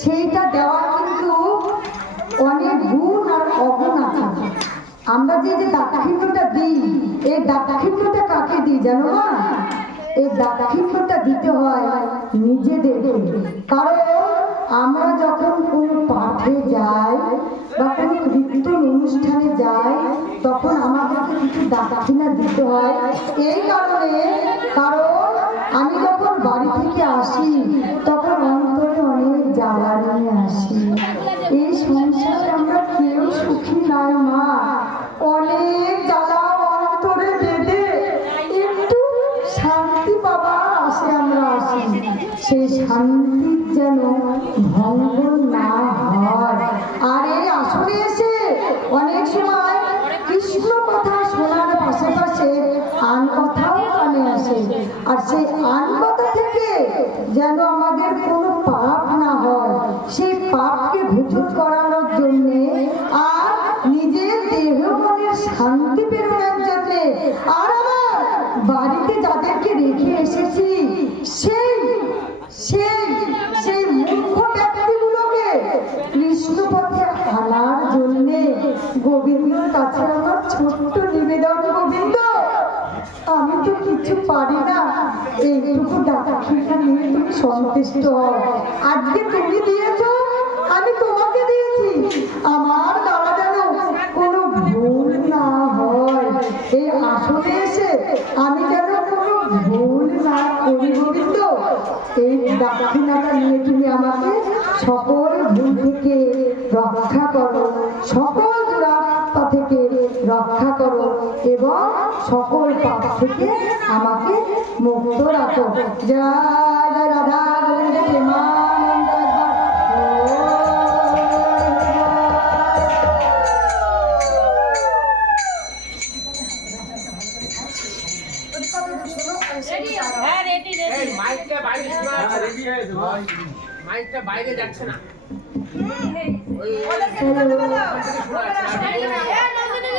সেইটা দেওয়া কিন্তু অনেক গুণ আর অগুণ আছে। আমরা যে যে দাক্ষিণ্যটা দিই, এই দাক্ষিণ্যটা কাকে দিই জানো না এই দাক্ষিণ্যটা দিতে হয় নিজেদেরকে। কারণ আমরা যখন কোনো পাঠে যাই বা কোনো কীর্তন অনুষ্ঠানে যাই, তখন আমাদেরকে কিছু দাক্ষিণা দিতে হয়। এই কারণে, কারণ আমি যখন বাড়ি থেকে আসি, তখন সেই শান্তির যেন ভঙ্গ না হয়। আর এই আসলে এসে অনেক সময় কৃষ্ণ কথা শোনার পাশাপাশি আন কথাও কানে আসে। আর সেই আন কথা থেকে যেন আমাদের কোনো পাপ না হয়, সেই পাপকে ঘুচুত করানোর জন্যে আর নিজের দেহ মনের শান্তি গোবিন্দর কাছে আমার ছোট্ট নিবেদন, গোবিন্দ! আমি তো কিছু পারি না। এইটুকু দাক্ষিণা নিয়ে তুমি সন্তুষ্ট আজকে তুমি দিয়েছ, আমি তোমাকে দিয়েছি। আমার দ্বারা যেন কোনো ভুল না হয়। এই আসলে এসে আমি যেন কোনো ভুল না করি, গোবিন্দ। এই দাক্ষিণাটা নিয়ে তুমি আমাকে সকল ভুল থেকে রক্ষা করো। সকল রক্ষা করো এবং সকল পাপ থেকে আমাকে মুক্ত রাখো। জয় জয় রাধা গোবিন্দ প্রেমানন্দ রেডি রেডি। এই মাইকটা বাইরে যাচ্ছে রেডি মাইকটা বাইরে যাচ্ছে না ওই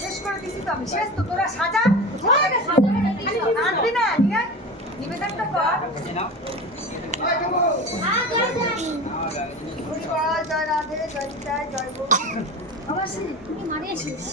শেষ করে দিছি তো আমি। শেষ তো তোরা সাজা? আনবি না নিবেদনটা কর। জয় জয় রাধে জয় জয় জয় আমার তুমি মারিয়েছিস